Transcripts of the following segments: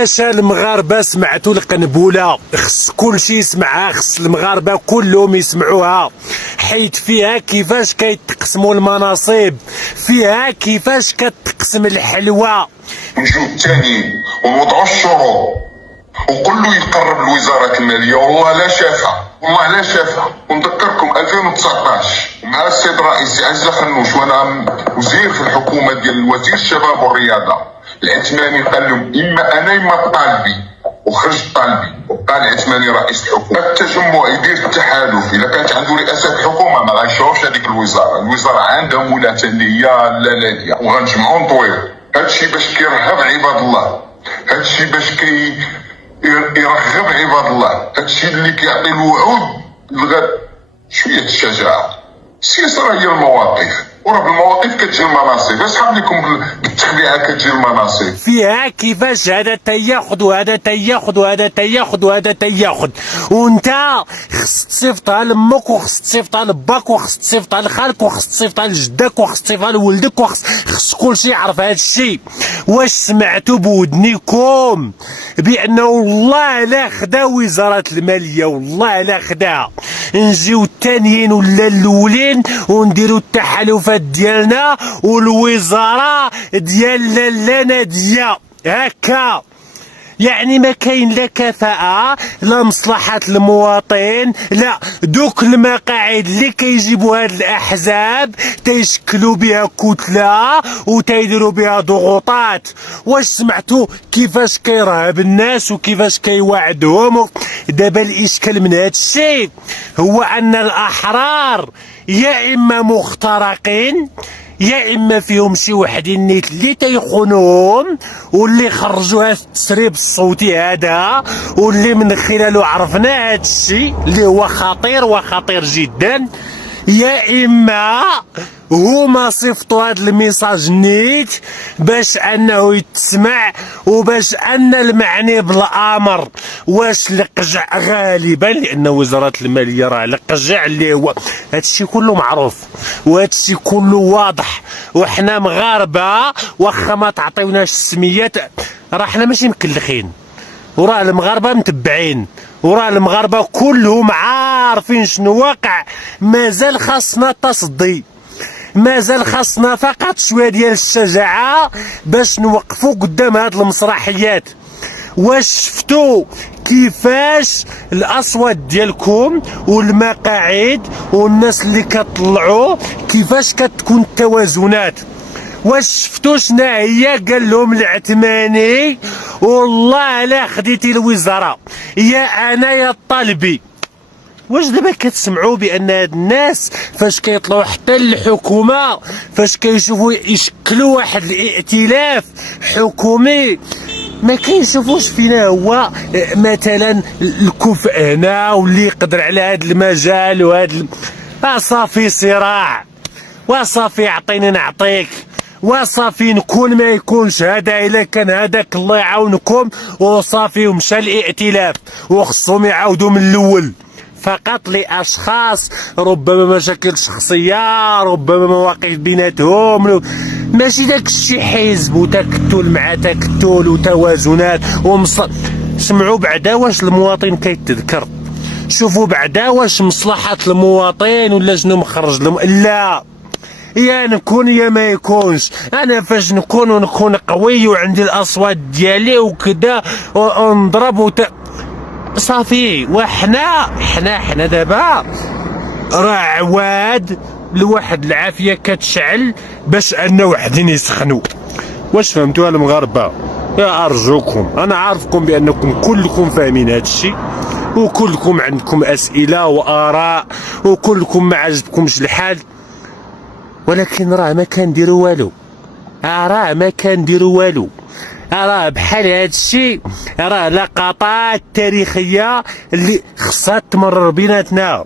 باشا المغاربه سمعتوا القنبوله، خص كلشي يسمعها، خص المغاربه كلهم يسمعوها، حيت فيها كيفاش كيتقسموا المناصب، فيها كيفاش كتقسم الحلوى. نجيو الثاني ونوضعوا الشروط وكله يقرب لوزاره الماليه. والله لا شافها، والله لا شافها. ونذكركم 2019 مع السيد الرئيس عزة خنوش وانا وزير في الحكومه ديال وزير الشباب والرياضه، العثماني قال لهم اما انا اما طالبي، وخرج طالبي وقال العثماني رئيس الحكومه التجمع يدير التحالف. الا كانت عنده رئاسه الحكومه ما غنشوفش هذيك الوزاره عندها مولاتة اللي هي اللاليه وغنجمعوا نطويو. هادشي باش كيرهب عباد الله، هادشي باش يرغب عباد الله، هادشي اللي كيعطي الوعود للغد. شويه الشجاعه، السياسه راه هي المواقف، وراه بالمواقف كتجي المناصب. اصحاب لكم بالتخبيعه كتجي المناصب. فيها كيفاش هذا تياخذ وهذا تياخذ وهذا تياخذ وهذا تياخذ، وانت خص تصيفطها لامك وخص تصيفطها لباك وخص تصيفطها لخالك وخص تصيفطها لجدك وخص تصيفطها لولدك وخص كلشي يعرف هذا الشيء. واش سمعتوا بودنيكم بانه والله لا خدا وزاره الماليه، والله لا خداها، نجيو الثانيين ولا الاولين ونديروا التحالفات ديالنا والوزاره ديال لنا ديا هكا؟ يعني ما كاين لا كفاءة لا مصلحة المواطن، لا دوك المقاعد اللي كيجيبوا هاد الأحزاب تيشكلوا بها كتلة وتيديروا بها ضغوطات. واش سمعتوا كيفاش كيرهب الناس وكيفاش كيوعدهم؟ دابا الإشكال من هاد الشيء هو أن الأحرار يا إما مخترقين يا اما فيهم شي وحدين نيت اللي تيخونوهم واللي خرجوها في التسريب الصوتي هذا، واللي من خلاله عرفنا هذا الشيء اللي هو خطير وخطير جدا. يا اما هما صيفطوا هذا الميساج نيت باش انه يتسمع وباش ان المعني بالامر واش لقجع غالبا، لان وزاره الماليه راه لقجع اللي هو هادشي كله معروف وهادشي كله واضح. وحنا مغاربه واخا ما تعطيوناش السميات راه حنا ماشي مكلخين، وراه المغاربه متبعين، وراه المغاربه كلهم عارفين شنو واقع. مازال خاصنا تصدي، مازال خاصنا فقط شويه ديال الشجاعه باش نوقفوا قدام هاد المسرحيات. واش شفتوا كيفاش الاصوات ديالكم والمقاعد والناس اللي كطلعوا كيفاش كتكون التوازنات؟ واش شفتوا شنو هي قال لهم العثماني؟ والله لا خديتي الوزاره يا انا يا طالبي. واش دابا كتسمعوا بان هاد الناس فاش كيطلعوا حتى للحكومه فاش كيشوفوا يشكلوا واحد الائتلاف حكومي ما كيشوفوش فينا هو مثلا الكفء هنا واللي يقدر على هذا المجال وهذا صافي صراع، وصافي عطيني نعطيك، وصافي نكون ما يكونش هذا الا كان هذاك الله يعاونكم، وصافي ومشى الائتلاف وخصهم يعاودوا من الاول فقط لاشخاص ربما مشاكل شخصيه، ربما مواقف بيناتهم، ماشي داك الشيء حزب وتكتل مع تكتل وتوازنات سمعوا بعدا واش المواطن كيتذكر، شوفوا بعدا واش مصلحه المواطن ولا شنو مخرج لهم. لا، يا نكون يا ما يكونش. انا فاش نكون قوي وعندي الاصوات ديالي وكذا ونضرب صافي. وحنا دابا راه عواد لواحد العافيه كتشعل باش ان وحدين يسخنوا. واش فهمتوها المغاربه؟ يا ارجوكم، انا عارفكم بانكم كلكم فاهمين هذا الشيء وكلكم عندكم اسئله واراء وكلكم ما عجبكمش الحال، ولكن راه ما كنديروا والو، راه ما كنديروا والو. راه بحال هذا الشيء راه لقطات تاريخيه اللي خصها تمرر بيناتنا،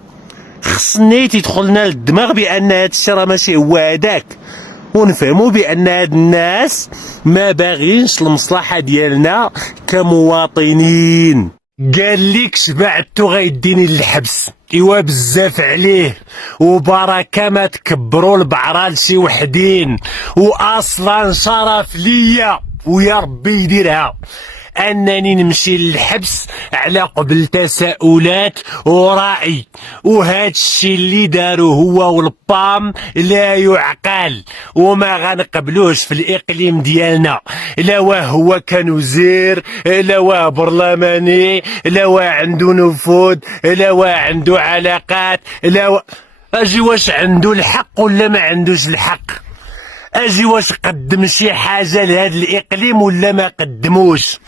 خص نيت يدخلنا للدماغ بان هذا الشيء راه ماشي هو هذاك، ونفهموا بان هاد الناس ما باغينش المصلحه ديالنا كمواطنين. قال لك شبعتو غيديني للحبس، ايوا بزاف عليه وبركه ما تكبروا البعره لشي وحدين، واصلا شرف ليا ويا ربي يديرها انني نمشي للحبس على قبل تساؤلات ورأي، وهذا الشيء اللي دارو هو والبام لا يعقل وما غنقبلوش في الاقليم ديالنا. لا هو كان وزير، لا برلماني، لا عنده نفوذ، لا عنده علاقات، لا اجي واش عنده الحق ولا ما عندوش الحق؟ اجي واش قدم شي حاجه لهذا الاقليم ولا ما قدموش؟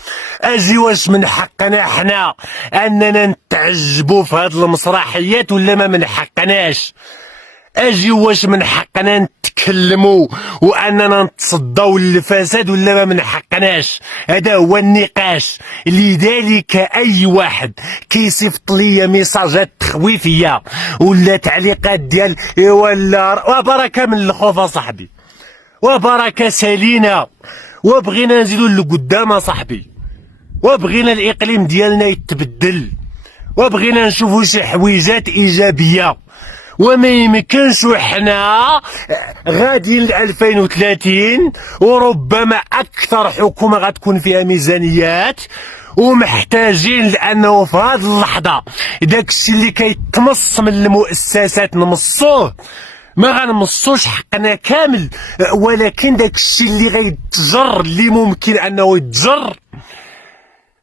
اجي واش من حقنا حنا اننا نتعجبوا في هذه المسرحيات ولا ما من حقناش؟ اجي واش من حقنا نتكلموا واننا نتصدوا للفساد ولا ما من حقناش؟ هذا هو النقاش. لذلك اي واحد كيصيفط لي ميساجات تخويفيه ولا تعليقات ديال ولا وبركه من الخوف صاحبي، وبركه سالينا، وبغينا نزيدو لقدام صاحبي، وبغينا الاقليم ديالنا يتبدل، وبغينا نشوفو شي حويجات ايجابيه، وما يمكنش وحنا غاديين ل 2030 وربما اكثر حكومه غتكون فيها ميزانيات ومحتاجين لانه في هذه اللحظه داكشي اللي كيتمص من المؤسسات نمصوه. ما غنمصوش حقنا كامل، ولكن داكشي اللي غيتجر اللي ممكن انه يتجر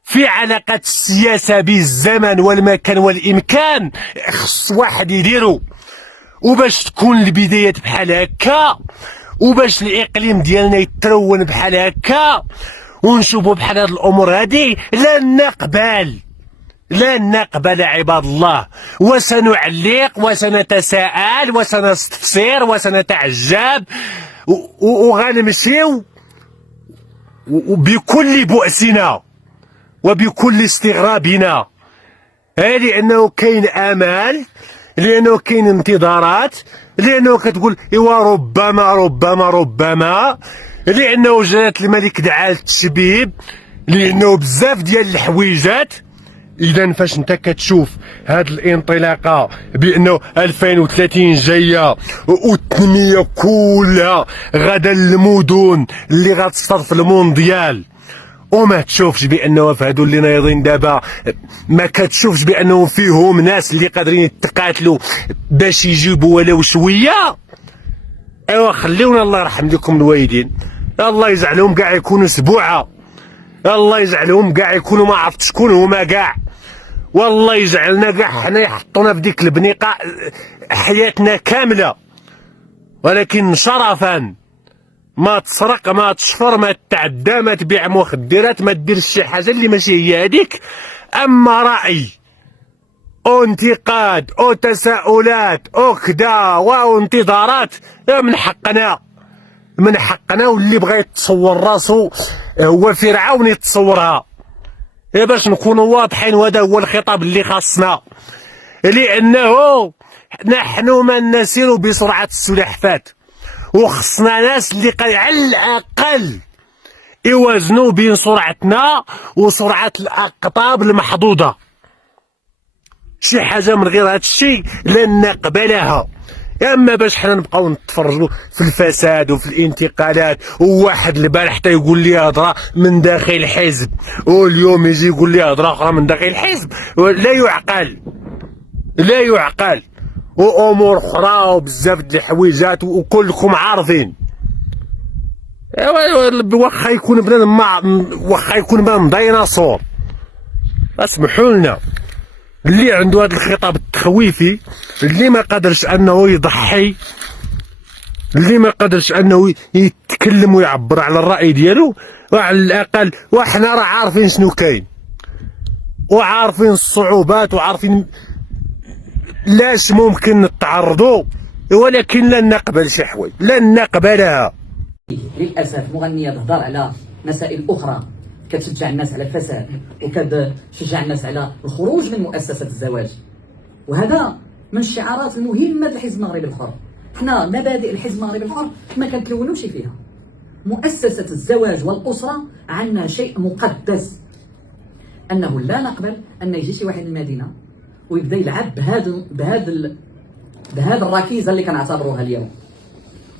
في علاقات السياسه بالزمن والمكان والامكان خص واحد يديرو. وباش تكون البدايات بحال هكا، وباش الاقليم ديالنا يترون بحال هكا ونشوفوا بحال هاد الامور هادي، لن نقبل عباد الله، وسنعلق وسنتساءل وسنستفسر وسنتعجب وغنمشيو بكل بؤسنا وبكل استغرابنا، لانه كاين امال، لانه كاين انتظارات، لانه كتقول ايوا ربما لانه جلالة الملك دعا للتشبيب، لانه بزاف ديال الحويجات. اذا فاش انت كتشوف هاد الانطلاقه بانه 2030 جايه والتنميه كلها غدا المدن اللي غتصرف المونديال، وما تشوفش بانه في هادو اللي نايضين دابا ما كتشوفش بانه فيهم ناس اللي قادرين يتقاتلوا باش يجيبوا ولو شويه؟ ايوا خليونا الله يرحم لكم الوالدين، الله يجعلهم كاع يكونوا سبوعه، الله يجعلهم كاع يكونوا ما عرفت شكون هما كاع، والله يجعلنا كاع حنا يحطونا في ديك البنيقه حياتنا كامله. ولكن شرفا ما تسرق، ما تشفر، ما تتعدى، ما تبيع مخدرات، ما ديرش شي حاجه اللي ماشي هي هذيك. اما راي او انتقاد او تساؤلات او كدا وانتظارات من حقنا واللي بغى يتصور راسو هو فرعون يتصورها، باش نكونوا واضحين. وهذا هو الخطاب اللي خاصنا، لانه نحن من نسير بسرعه السلحفات، وخصنا ناس اللي على الاقل يوازنوا بين سرعتنا وسرعه الاقطاب المحظوظه. شي حاجه من غير هذا الشيء لن نقبلها. اما باش حنا نبقاو نتفرجوا في الفساد وفي الانتقالات، وواحد البارح حتى يقول لي هضره من داخل الحزب، واليوم يجي يقول لي هضره اخرى من داخل الحزب، لا يعقل وامور اخرى وبزاف د الحويجات وكلكم عارفين. واخا يكون بنادم واخا يكون بنادم ديناصور، اسمحوا لنا. اللي عنده هذا الخطاب التخويفي، اللي ما قدرش انه يضحي، اللي ما قدرش انه يتكلم ويعبر على الراي ديالو، وعلى الاقل وحنا راه عارفين شنو كاين، وعارفين الصعوبات، وعارفين لاش ممكن نتعرضوا، ولكن لن نقبل شي حوايج، لن نقبلها. للاسف مغنيه تهضر على مسائل اخرى كتشجع الناس على الفساد وكتشجع الناس على الخروج من مؤسسه الزواج، وهذا من الشعارات المهمه للحزب المغربي الحر. حنا مبادئ الحزب المغربي الحر ما كنتلونوش فيها. مؤسسه الزواج والاسره عندنا شيء مقدس، انه لا نقبل ان يجي شي واحد من المدينه ويبدا يلعب بهذا الركيزه اللي كنعتبروها اليوم.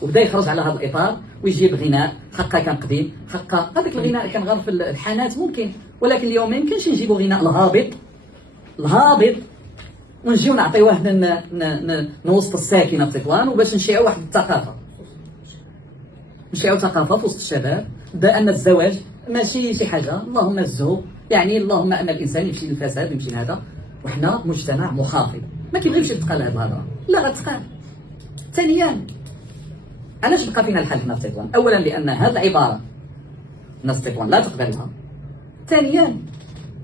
وبدا يخرج على هذا الاطار ويجيب غناء حقا كان قديم، حقا هذاك الغناء كان غير في الحانات ممكن، ولكن اليوم ما يمكنش نجيبوا غناء الهابط ونجيو نعطيوه نوسط الساكنه في تطوان وباش نشيعوا واحد الثقافه، نشيعوا ثقافه في وسط الشباب بان الزواج ماشي شي حاجه اللهم نزهو، يعني اللهم ان الانسان يمشي للفساد ويمشي لهذا، وحنا مجتمع مخاطب ما كيبغيوش يتقال هذه الهضره، لا غتقال. ثانيا علاش بقى فينا الحل هنا في تطوان؟ اولا لان هذه العباره الناس تطوان لا تقبلها، ثانيا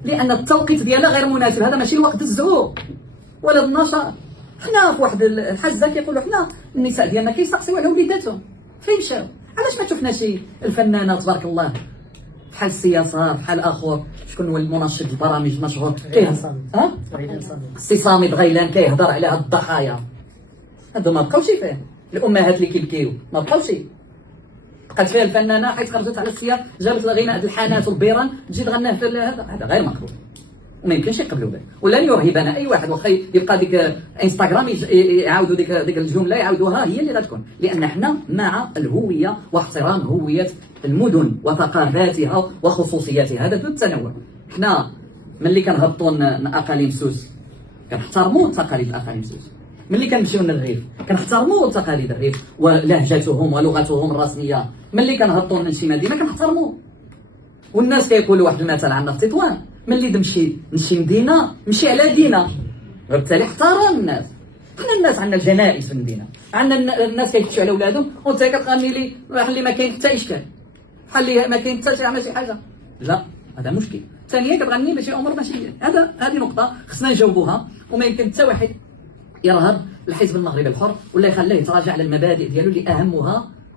لان التوقيت ديالها غير مناسب، هذا ماشي الوقت الزهور ولا النشاط. حنا في واحد الحزه كيقولوا حنا النساء ديالنا كيسقسيو على وليداتهم فين مشاو، علاش ما شفناش الفنانه تبارك الله بحال السياسه بحال اخر شكون هو المنشط البرامج المشهور السي صامد غيلان كيهضر على هاد الضحايا، هادو ما بقاوش فيه الامهات اللي كيبكيو ما بقاوش، بقات فيها الفنانه حيت خرجت على السياق جابت الغناء الحانات والبيران تجي تغناه في هذا غير مقبول وما يمكنش يقبلوا به، ولن يرهبنا اي واحد واخا يبقى ديك انستغرام يعاودوا ديك الجمله يعاودوها هي اللي غتكون، لان حنا مع الهويه واحترام هويه المدن وثقافاتها وخصوصياتها، هذا ذو التنوع. حنا ملي كنهبطوا اقاليم سوس كنحترموا تقاليد الاقاليم سوس، ملي كنمشيو للريف كنحترموا تقاليد الريف ولهجتهم ولغتهم الرسميه، ملي كنهبطوا من شي مدينه كنحترموا. والناس كيقولوا واحد المثل عندنا في تطوان، ملي تمشي مدينه مشي على دينا، وبالتالي احترم الناس. حنا الناس عندنا الجنائز في المدينه، عندنا الناس كيفتشوا على ولادهم وانت كتغني لي بحال اللي ما كاين حتى اشكال، بحال اللي ما كاين حتى شي حاجه، لا هذا مشكل. ثانيا كتغني بشي امور ماشي، هذه نقطه خصنا نجاوبوها، وما يمكن حتى واحد يرهب الحزب المغربي الحر ولا يخليه يتراجع على المبادئ ديالو اللي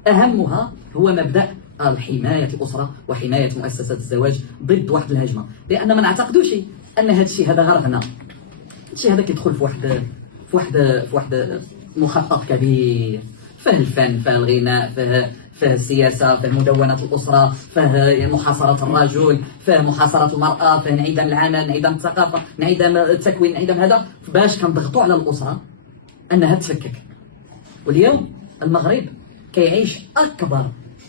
اهمها هو مبدا حمايه الاسره وحمايه مؤسسات الزواج ضد واحد الهجمه، لان ما نعتقدوش ان هذا الشيء هذا غير هنا، الشيء هذا كيدخل في واحد مخطط كبير، فيه الفن، فيه الغناء، فيه السياسه، فيه مدونات الاسره، فيه محاصره الرجل، فيه محاصره المراه، فيه انعدام العمل، انعدام الثقافه، انعدام التكوين، انعدام هذا، باش كنضغطوا على الاسره انها تفكك. واليوم المغرب كيعيش اكبر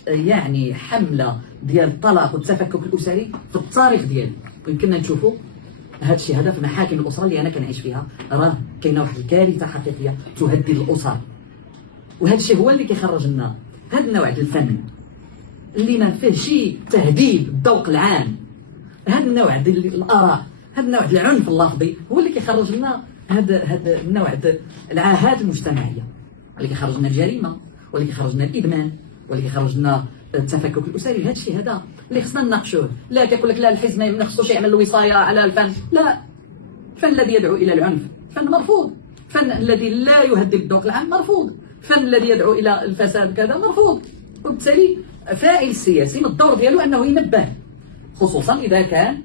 يعني حمله ديال الطلاق والتفكك الاسري في التاريخ ديالو، ويمكننا نشوفوا هذا الشيء هذا في محاكم الاسره اللي انا كنعيش فيها، راه كاينه واحد الكارثه حقيقيه تهدد الاسر، وهذا الشيء هو اللي كيخرج لنا هذا النوع ديال الفن اللي ما فيه شي تهديد الذوق العام، هذا النوع ديال الاراء، هذا النوع ديال العنف اللفظي هو اللي كيخرج لنا هذا النوع ديال العاهات المجتمعيه، اللي كيخرج لنا الجريمه، واللي كيخرج لنا الادمان، واللي كيخرج لنا التفكك الاسري. هذا الشيء هذا اللي خصنا نناقشوه. لا كيقول لك لا الحزب ما خصوش يعمل الوصايه على الفن، لا، الفن الذي يدعو الى العنف فن مرفوض، الفن الذي لا يهدد الذوق العام مرفوض، الفن الذي يدعو الى الفساد كذا مرفوض. وبالتالي فاعل السياسي من الدور ديالو انه ينبه، خصوصا اذا كان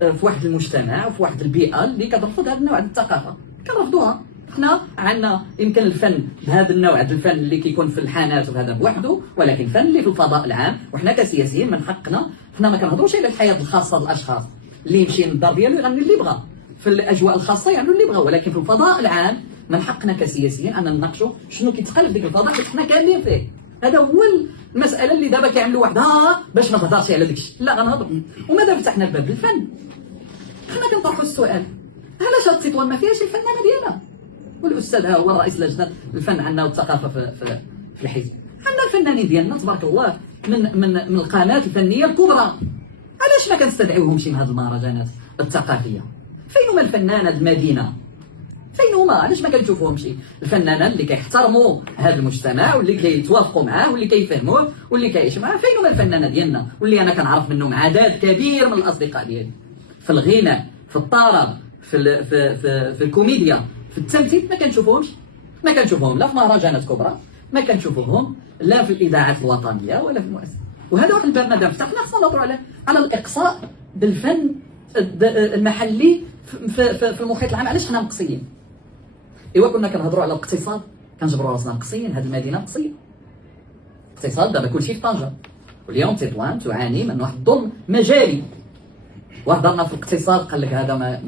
في واحد المجتمع وفي واحد البيئه اللي كترفض هذا النوع ديال الثقافه، كنرفضوها. حنا عندنا يمكن الفن بهذا النوع ديال الفن اللي كيكون في الحانات وهذا بوحده، ولكن الفن اللي في الفضاء العام، وحنا كسياسيين من حقنا، حنا ما كنهضروش على الحياه الخاصه ديال الاشخاص، اللي يمشي للدار ديالو يغني اللي بغا، في الاجواء الخاصه يعملوا اللي بغا، ولكن في الفضاء العام من حقنا كسياسيين ان نناقشوا شنو كيتقال في ديك الفضاء اللي حنا كاملين فيه. هذا هو المساله اللي دابا كيعملوا واحد باش ما تهضرش على داك الشيء، لا غنهضر. وماذا فتحنا الباب للفن؟ حنا كنطرحوا السؤال، علاش هاد تطوان ما فيهاش الفنانه ديالها؟ والاستاذ ها هو رئيس لجنه الفن عندنا والثقافه في الحزب، عندنا الفنانين ديالنا تبارك الله من القامات الفنيه الكبرى، علاش ما كنستدعيوهمش من هذه المهرجانات الثقافيه؟ فين هما الفنانه المدينه؟ فين هما؟ علاش ما كنشوفوهمش؟ الفنانه اللي كيحترموا هذا المجتمع واللي كيتوافقوا معاه واللي كيفهموه واللي كيعيش معاه، فين هما الفنانه ديالنا؟ واللي انا كنعرف منهم عدد كبير من الاصدقاء ديالي في الغناء، في الطرب، في الكوميديا، في التمثيل، ما كنشوفوهم لا في مهرجانات كبرى، ما كنشوفوهم لا في الاذاعات الوطنيه ولا في المؤسسات. وهذا واحد الباب مادام فتحنا خصنا نهضروا على الاقصاء بالفن المحلي في المحيط العام. علاش حنا مقصيين؟ ايوا كنا كنهضروا على الاقتصاد كنجبروا راسنا مقصيين، هذه المدينه مقصيه. الاقتصاد دابا كلشي في طنجه، واليوم تطوان تعاني من واحد الظلم مجالي. وهضرنا في الاقتصاد قال لك هذا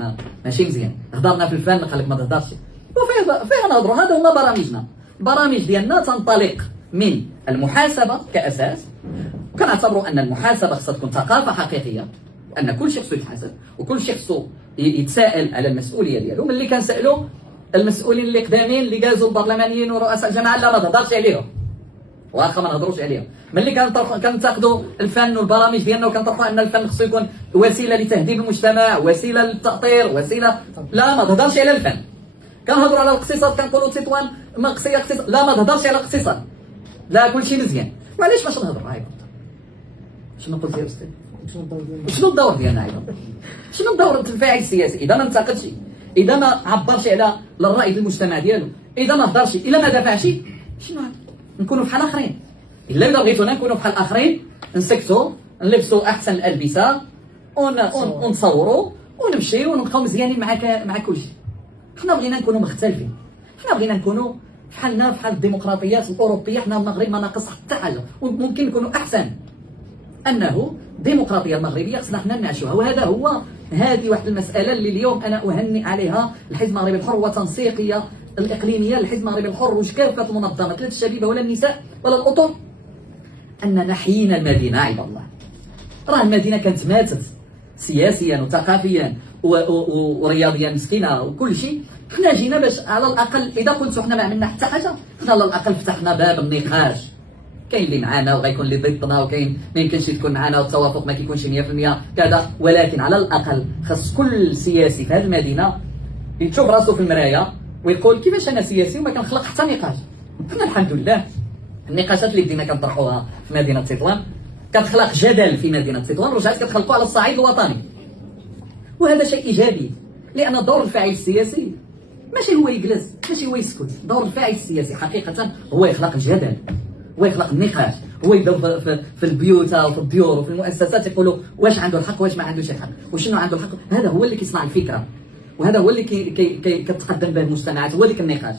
ماشي مزيان، هضرنا في الفن قال لك ما تهضرش. وفين نهضروا؟ هذا هما برامجنا، البرامج ديالنا تنطلق من المحاسبه كاساس، كنعتبروا ان المحاسبه خصها تكون ثقافه حقيقيه، وان كل شيء خصو يتحاسب وكل شيء خصو يتساءل على المسؤوليه ديالو. ملي كنسالوا المسؤولين اللي قدامين اللي جازوا البرلمانيين ورؤساء الجماعه لا ما تهضرش عليهم، واخا ما نهضروش عليهم. ملي كنتاخذوا الفن والبرامج ديالنا وكنطرحوا ان الفن خصو يكون وسيله لتهذيب المجتمع، وسيله للتاطير، وسيله، لا ما تهضرش على الفن. كنهضروا على الاقتصاد كنقولوا تطوان ما اقتصاد، لا ما تهضرش على الاقتصاد، لا كلشي مزيان. وعلاش باش نهضروا هاي؟ شنو قلت يا استاذ؟ شنو الدور ديالنا ايضا؟ شنو الدور الفاعل السياسي؟ اذا ما انتقدش، اذا ما عبرش على الراي المجتمع ديالو، اذا ما هضرش، اذا ما دافعش، شنو نكونوا بحال اخرين؟ الا بغيتونا نكونوا بحال اخرين نسكتوا، نلبسوا احسن الالبسه ونتصوروا ونمشيو ونبقاو مزيانين مع كلشي. حنا بغينا نكونوا مختلفين، حنا بغينا نكونوا بحالنا بحال الديمقراطيات الاوروبيه. حنا المغرب ما ناقص حتى حاجه وممكن نكونوا احسن. انه الديمقراطيه المغربيه خصنا حنا نعيشوها، وهذا هو هذه واحد المساله اللي اليوم انا اهنئ عليها الحزب المغربي الحر وتنسيقيه الاقليميه للحزب المغربي الحر وكافه المنظمات، لا الشبيبه ولا النساء ولا الاطر، اننا حيينا المدينه عباد الله. راه المدينه كانت ماتت سياسيا وثقافيا ورياضيا مسكينه وكل شيء. حنا جينا باش على الاقل اذا كنتو حنا ما عملنا حتى حاجه، حنا على الاقل فتحنا باب النقاش. كاين اللي معانا وغيكون اللي ضدنا، وكاين ما يمكنش تكون معانا والتوافق ما كيكونش 100% كذا، ولكن على الاقل خاص كل سياسي في هذه المدينه يشوف راسو في المرايه ويقول كيفاش انا سياسي وما كنخلق حتى نقاش. حنا الحمد لله النقاشات اللي بدينا كنطرحوها في مدينه تطوان كتخلق جدل في مدينه تطوان، رجعت كتخلقوا على الصعيد الوطني، وهذا شيء ايجابي. لان دور الفاعل السياسي ماشي هو يجلس، ماشي هو يسكت. دور الفاعل السياسي حقيقه هو يخلق الجدل، هو يخلق النقاش، هو يدور في البيوت وفي الديور وفي المؤسسات يقولوا واش عنده الحق واش ما عندوش الحق وشنو عنده الحق. هذا هو اللي كيصنع الفكره، وهذا هو اللي كتقدم به المجتمعات، هو ذاك النقاش،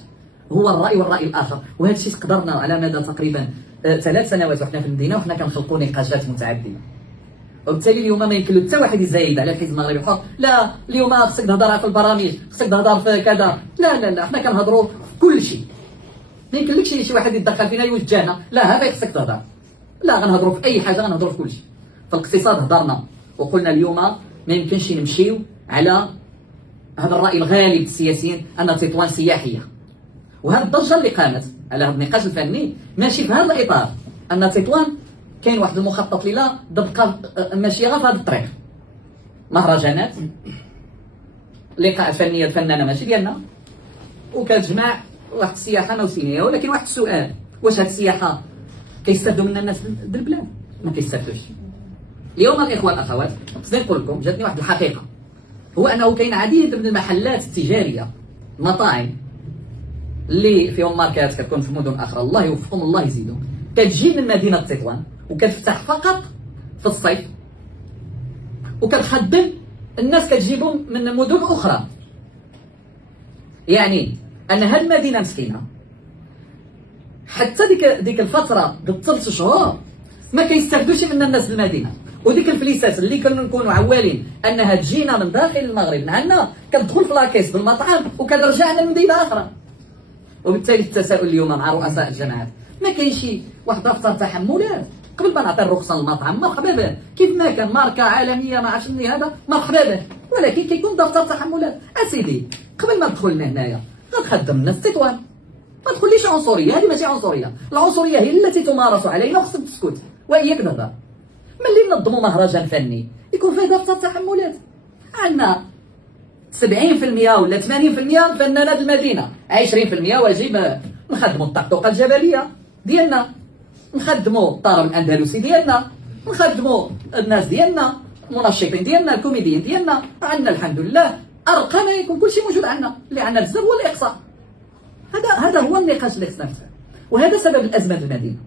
هو الراي والراي الاخر. وهذا الشيء قدرنا على مدى تقريبا 3 سنوات وحنا في المدينه وحنا كنخلقوا نقاشات متعدده. وبالتالي اليوم ما يمكن له حتى واحد يزايد على الحزب المغربي الحر، لا اليوم خصك تهضر في البرامج، خصك تهضر في كذا، لا حنا كنهضروا في كل شيء. ما يمكنلكش شي واحد يتدخل فينا يوجهنا، لا هذا خصك تهضر، لا غنهضروا في اي حاجه، غنهضروا في كل شيء. في الاقتصاد هضرنا وقلنا اليوم ما يمكنش نمشيو على هذا الراي الغالب السياسيين ان تطوان سياحيه. وهذه الضجه اللي قامت على هذا النقاش الفني ماشي في هذا الاطار، ان تطوان كاين واحد المخطط اللي لا تبقى ماشيه غير في هذا الطريق، مهرجانات، لقاء فنيه الفنانه ماشي ديالنا، وكتجمع واحد السياحه موسميه. ولكن واحد السؤال، واش هذه السياحه كيستافدوا منها الناس د البلاد؟ ما كيستافدوش. اليوم الاخوه والاخوات خصني نقول لكم جاتني واحد الحقيقه، هو انه كاين عديد من المحلات التجاريه، مطاعم اللي فيهم ماركات كتكون في مدن اخرى، الله يوفقهم الله يزيدهم، كتجي من مدينه تطوان وكتفتح فقط في الصيف، وكتخدم الناس كتجيبهم من مدن اخرى. يعني ان هذه المدينه مسكينه حتى ديك الفتره ديال 3 شهور ما كيستافدوش منها الناس المدينه. وديك الفليسات اللي كنكونوا عوالين انها تجينا من داخل المغرب عندنا كتدخل في لاكيس بالمطعم وكترجعنا لمدينه اخرى. وبالتالي التساؤل اليوم مع رؤساء الجماعات، ما كاينش واحد دفتر تحملات قبل ما نعطي الرخصه للمطعم؟ مرحبا به، كيف ما كان ماركه عالميه ما عرفتش مني هذا مرحبا به، ولكن كيكون دفتر تحملات. اسيدي قبل ما تدخل لهنايا غتخدم الناس تطوان، ما تقوليش عنصريه، هذه ماشي عنصريه، العنصريه هي التي تمارس علينا وخصك تسكت واياك تهضر. ملي ننظموا مهرجان فني يكون فيه دفتر تحملات، عندنا 70% ولا 80% فنانات المدينه، 20% واجب نخدموا الطقطقه الجبليه ديالنا، نخدموا الطرب الاندلسي ديالنا، نخدموا الناس ديالنا، المنشطين ديالنا، الكوميديين ديالنا. عندنا الحمد لله ارقام يكون كل شيء موجود عندنا. اللي عندنا بزاف هو الاقصاء. هذا هو النقاش اللي خصنا نفتحه، وهذا سبب الازمه في المدينه.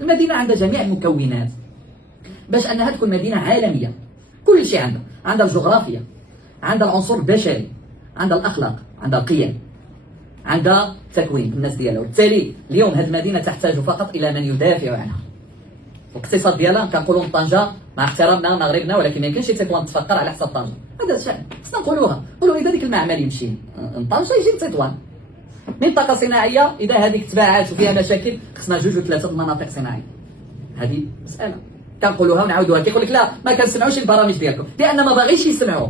المدينه عندها جميع المكونات باش انها تكون مدينه عالميه، كل شيء عندها الجغرافيا، عندها العنصر البشري، عندها الاخلاق، عندها القيم، عندها تكوين الناس ديالها. وبالتالي اليوم هذه المدينه تحتاج فقط الى من يدافع عنها. الاقتصاد ديالها كنقولوا طنجه مع احترامنا مغربنا، ولكن ما يمكنش تطوان تفكر على حساب طنجه، هذا الشأن خصنا نقولوها. نقولوا اذا ديك المعمل يمشي طنجه يجي لتطوان، منطقه صناعيه اذا هذيك تباعات وفيها مشاكل خصنا 2 و 3 المناطق صناعيه. هذه مساله كنقولوها ونعاودوها. كيقول لك لا ما كنسمعوش البرامج ديالكم لان ما باغيش يسمعوا.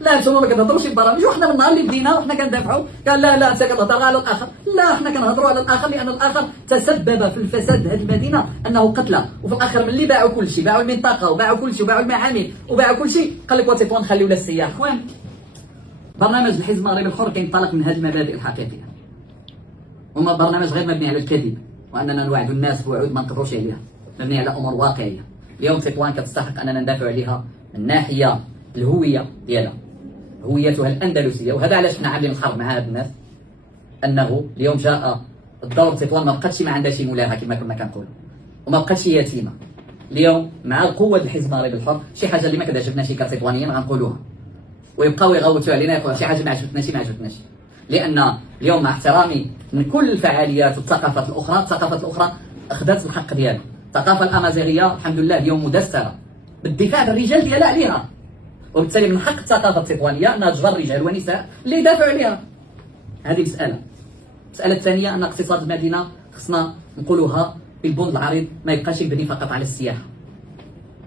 لا انتم ما كتهضروش البرامج، وحنا من النهار اللي بدينا وحنا كندافعوا قال لا لا انت كتهضر على الاخر. لا حنا كنهضروا على الاخر لان الاخر تسبب في الفساد هذه المدينه انه قتله. وفي الاخر ملي باعوا كل شيء، باعوا المنطقه وباعوا كل شيء وباعوا المعامل وباعوا كل شيء، قال لك وتطوان خليو للسياح. اخوان برنامج الحزب المغربي الحر كينطلق من هذه المبادئ الحقيقيه، وما برنامج غير مبني على الكذب واننا نوعد الناس بوعود ما نقدروش عليها، مبني على امور واقعيه. اليوم تطوان كتستحق اننا ندافع عليها من ناحيه الهويه ديالها، هويتها الاندلسيه. وهذا علاش حنا عاملين الحرب مع هاد الناس، انه اليوم جاء الدور تطوان ما بقاتش ما عندها شي مولاها كما كنا كنقولوا، وما بقاتش يتيمه. اليوم مع القوه الحزب المغربي الحر شي حاجه اللي ما كتعجبناش كتطوانيين غنقولوها، ويبقاو يغوتوا علينا يقولوا شي حاجه ما عجبتناش. لان اليوم مع احترامي من كل الفعاليات والثقافات الاخرى اخذت الحق ديالها. الثقافه الامازيغيه الحمد لله اليوم مدستره بالدفاع بالرجال ديالها عليها، وبالتالي من حق الثقافه التطوانيه انها تجبر الرجال والنساء اللي يدافعوا عليها. هذه مساله. المساله الثانيه ان اقتصاد المدينه خصنا نقولوها بالبند العريض، ما يبقاش يبني فقط على السياحه،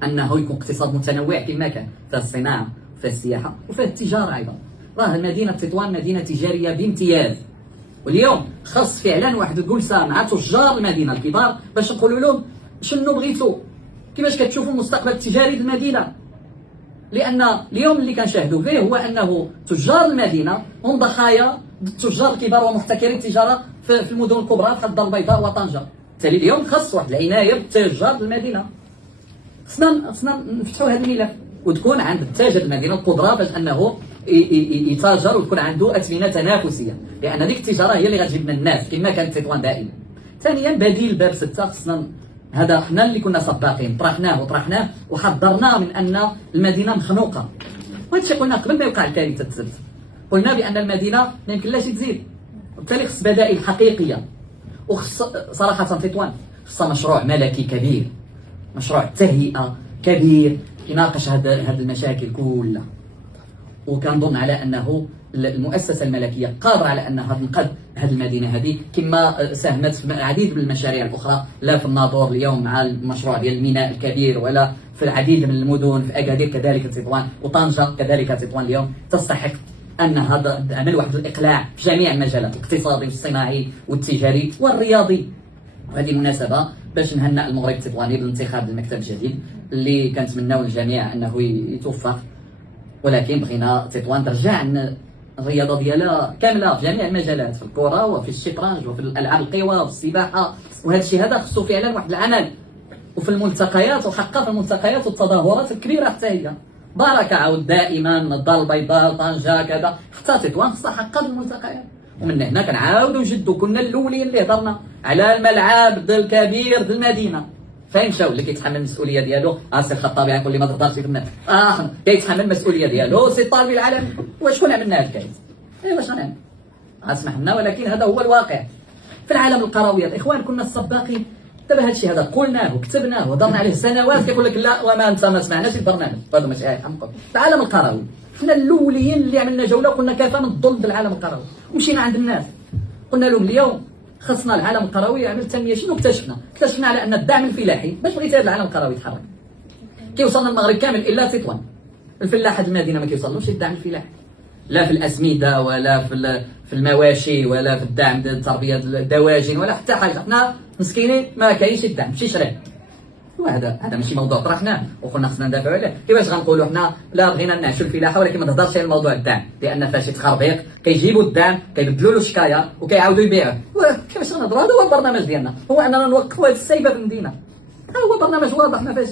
انه يكون اقتصاد متنوع كما كان في الصناعه وفي السياحه وفي التجاره ايضا. راه مدينه تطوان مدينه تجاريه بامتياز، واليوم خص فعلا واحد الجلسه مع تجار المدينه الكبار باش نقولوا لهم شنو بغيتوا، كيفاش كتشوفوا المستقبل التجاري للمدينه. لان اليوم اللي كنشاهدوا فيه هو انه تجار المدينه هم ضحايا التجار الكبار ومحتكري التجاره في المدن الكبرى بحال الدار البيضاء وطنجه. بالتالي اليوم خص واحد العنايه بتجار المدينه. خصنا نفتحوا هذا الملف وتكون عند التاجر المدينه القدره باش انه يتاجر وتكون عنده اثمنه تنافسيه، لان ديك التجاره هي اللي غتجيب لنا الناس كما كانت تطوان دائما. ثانيا بديل باب 6 خصنا، هذا حنا اللي كنا سباقين طرحناه وحذرنا من ان المدينه مخنوقه. وهذا الشيء قلنا قبل ما يوقع الكارثه التسلسل، قلنا بان المدينه ما يمكنلاش تزيد، وبالتالي خص بدائل حقيقيه. وخص صراحه تطوان خصها مشروع ملكي كبير، مشروع تهيئه كبير يناقش هذه المشاكل كلها. وكنظن على انه المؤسسه الملكيه قادره على انها تنقذ هذه المدينه هذه، كما ساهمت في العديد من المشاريع الاخرى، لا في الناظور اليوم مع المشروع ديال الميناء الكبير، ولا في العديد من المدن، في اكادير كذلك تطوان، وطنجه كذلك تطوان اليوم تستحق ان هذا عمل واحد الاقلاع في جميع المجالات، الاقتصادي والصناعي والتجاري والرياضي. وهذه المناسبه باش نهنئ المغرب التطواني بالانتخاب المكتب الجديد اللي كنتمناو للجميع انه يتوفق. ولكن بغينا تطوان ترجع الرياضه ديالها كامله في جميع المجالات، في الكره وفي الشطرنج وفي الالعاب القوى وفي السباحه. وهذا الشيء هذا خصو فعلا واحد العمل، وفي الملتقيات، وحقا في الملتقيات والتظاهرات الكبيره حتى هي بركه عاود دائما من الدار البيضاء طنجه كذا، حتى تطوان خصها حقا الملتقيات. ومن هنا كنعاودوا نجدوا كنا الاولين اللي هضرنا على الملعب الكبير ديال المدينه. فين مشاو اللي كيتحمل المسؤوليه ديالو؟ سي الخطابي غنقول لي ما تهضرش في الناس، كيتحمل المسؤوليه ديالو سي الطالب العالمي. وشكون عملنا هذا الكايس؟ واش غنعمل؟ اسمح لنا، ولكن هذا هو الواقع. في العالم القروي الاخوان كنا السباقين. دابا هذا الشيء هذا قلناه وكتبناه وهضرنا عليه سنوات، كيقول لك لا وما انت ما سمعناش البرنامج. هذا ماشي حمقوا. في العالم القروي حنا الاولين اللي عملنا جوله وقلنا كافه من الظلم في العالم القروي، ومشينا عند الناس قلنا لهم اليوم خصنا العالم القروي يعمل التنميه. شنو اكتشفنا على ان الدعم الفلاحي باش بغيتي هذا العالم القروي يتحرك كيوصلنا المغرب كامل الا تطوان. الفلاح هذه المدينه ما كيوصلوش الدعم الفلاحي، لا في الاسمده ولا في المواشي ولا في الدعم ديال تربيه الدواجن ولا حتى حاجه. حنا مسكينين ما كاينش الدعم، شي شريه. وهذا ماشي موضوع طرحناه وقلنا خصنا ندافعوا عليه. كيفاش غنقولوا حنا لا بغينا نعشوا الفلاحه ولكن ما تهضرش على موضوع الدعم، لان فاش يتخربيق كيجيبوا الدعم كيبدلوا له شكايه وكيعاودوا يبيعوه. كيفاش غنهضروا؟ هذا هو البرنامج ديالنا، هو اننا نوقفوا هذه السيبه في المدينه. هذا هو برنامج واضح ما فيهش.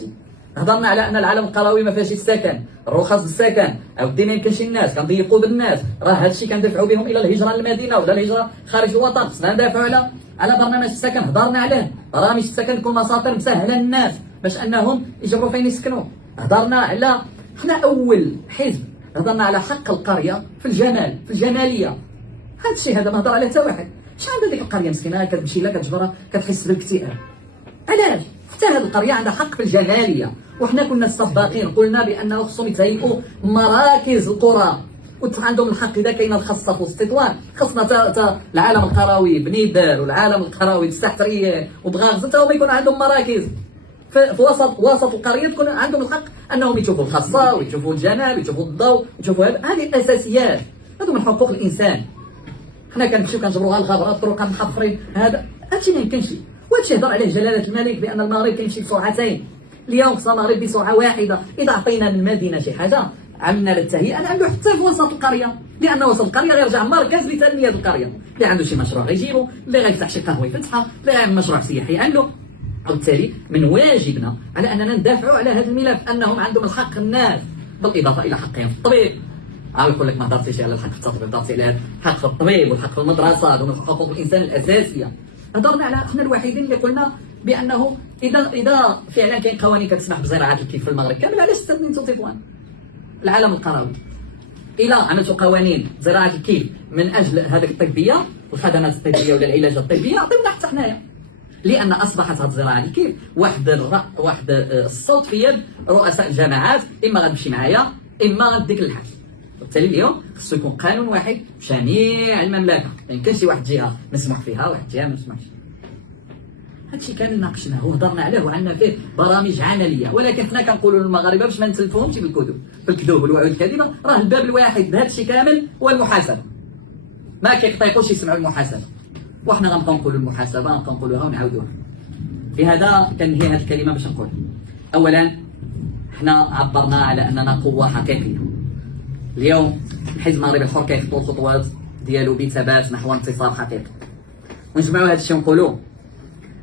هضرنا على ان العالم القروي ما فيهش السكن، الرخص بالسكن، عاودي ما يمكنش الناس كنضيقوا بالناس. راه هذا الشيء كندفعوا بهم الى الهجره للمدينه ولا الهجره خارج الوطن. خصنا ندافعوا على برنامج السكن، هضرنا عليه. برامج السكن تكون مساطر مسهله للناس باش انهم يجبروا فين يسكنوا. هضرنا على حنا اول حزب هضرنا على حق القريه في الجمال، في الجماليه. هذا الشيء هذا ما هضر عليه حتى واحد. شحال عندها ديك القريه مسكينه كتمشي لها كتجبرها كتحس بالاكتئاب. علاش؟ حتى هذه القريه عندها حق في الجماليه. وحنا كنا السباقين قلنا بانه خصهم يتهيئوا مراكز القرى وعندهم الحق اذا كاينه الخاصه في وسط تطوان خصنا العالم القروي بنيدر والعالم القروي تحت ريال وبغاغز حتى هما يكون عندهم مراكز في وسط القريه، تكون عندهم الحق انهم يشوفوا الخاصه ويشوفوا الجمال ويشوفوا الضوء ويشوفوا هذه الاساسيات، هذو من حقوق الانسان. حنا كنمشيو كنجبروها الغابره الطرق محفرين، هادشي ما يمكنش. وهادشي يهضر عليه جلاله الملك بان المغرب كيمشي بسرعتين. اليوم خصنا المغرب بسرعه واحده. اذا عطينا للمدينه شي حاجه عملنا للتهيئه نعملو حتى في وسط القريه، لان وسط القريه غيرجع مركز لتنميه القريه. اللي عنده شي مشروع غيجيبو، اللي غيفتح شي قهوه يفتحها، اللي غيعمل مشروع سياحي عنده. وبالتالي من واجبنا على اننا ندافعوا على هذا الملف، انهم عندهم الحق الناس، بالاضافه الى حقهم في الطبيب. يقول لك ما هضرتيش على الحق في التطبيب، هضرتي على الحق في الطبيب والحق في المدرسه، هذو من حقوق الانسان الاساسيه. هضرنا على احنا الوحيدين اللي قلنا بانه اذا فعلا كاين قوانين كتسمح بزراعه الكيف في المغرب كامل، علاش استثنيتوا تطوان؟ العالم القروي الى عملتوا قوانين زراعه الكيف من اجل هذيك الطبيه والخدمات الطبيه ولا العلاج الطبي، عطيونا حتى حنايا، لان اصبحت هذه الزراعه الكيف واحد الصوت في يد رؤساء الجماعات، اما غتمشي معايا اما غديك للحبس. وبالتالي اليوم خصو يكون قانون واحد جميع المملكه، ما يمكنش شي واحد جهه مسموح فيها واحد جهه ما مسموحش. هادشي كامل ناقشناه وهضرنا عليه وعندنا فيه برامج عمليه، ولكن حنا كنقولوا للمغاربه باش ما نتلفوهمش بالكذوب والوعود الكاذبه، راه الباب الواحد بهادشي كامل هو المحاسبه. ما كيطيقوش يسمعوا المحاسبه، وحنا غنبقاو نقولوا المحاسبه، غنبقاو نقولوها ونعاودوها. في هذا كنهي هذه الكلمه باش نقول اولا حنا عبرنا على اننا قوه حقيقيه. اليوم الحزب المغربي الحر كيخطو الخطوات ديالو بثبات نحو انتصار حقيقي، ونجمعوا هذا الشيء ونقولوا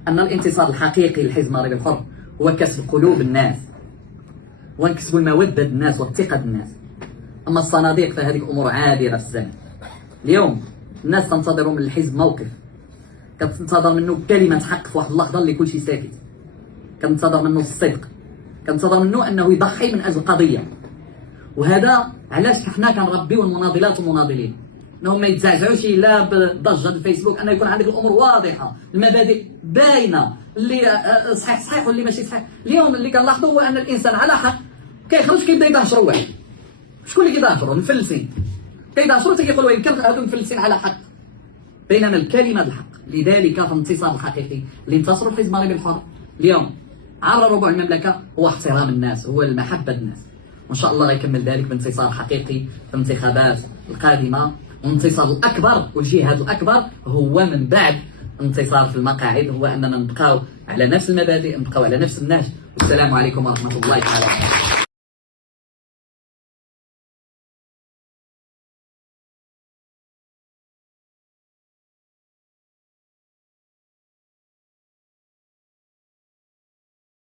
ان الانتصار الحقيقي للحزب المغربي الحر هو كسب قلوب الناس، ونكسبوا الموده الناس والثقه الناس. اما الصناديق فهذه امور عابره في الزمن. اليوم الناس تنتظر من الحزب موقف، كتنتظر منه كلمه حق في واحد اللحظه اللي كلشي ساكت، كتنتظر منه الصدق، كتنتظر منه انه يضحي من اجل قضيه. وهذا علاش حنا كنربيو المناضلات والمناضلين انهم ما يتزعزعوش لا بضجه الفيسبوك، ان يكون عندك الامور واضحه، المبادئ باينه، اللي صحيح واللي ماشي صحيح. اليوم اللي كنلاحظوا هو ان الانسان على حق كيخرج كيبدا يدهشروا واحد. شكون اللي كيدهشروا؟ المفلسين كيدهشروا تيقولوا يمكن هادو مفلسين على حق، بينما الكلمه الحق. لذلك فالانتصار الحقيقي اللي انتصروا الحزب المغربي الحر اليوم عبر ربع المملكه هو احترام الناس، هو المحبه الناس، وان شاء الله غيكمل ذلك بانتصار حقيقي في الانتخابات القادمه. والانتصار الاكبر والجهاد الاكبر هو من بعد انتصار في المقاعد، هو اننا نبقاو على نفس المبادئ، نبقاو على نفس النهج. والسلام عليكم ورحمه الله تعالى.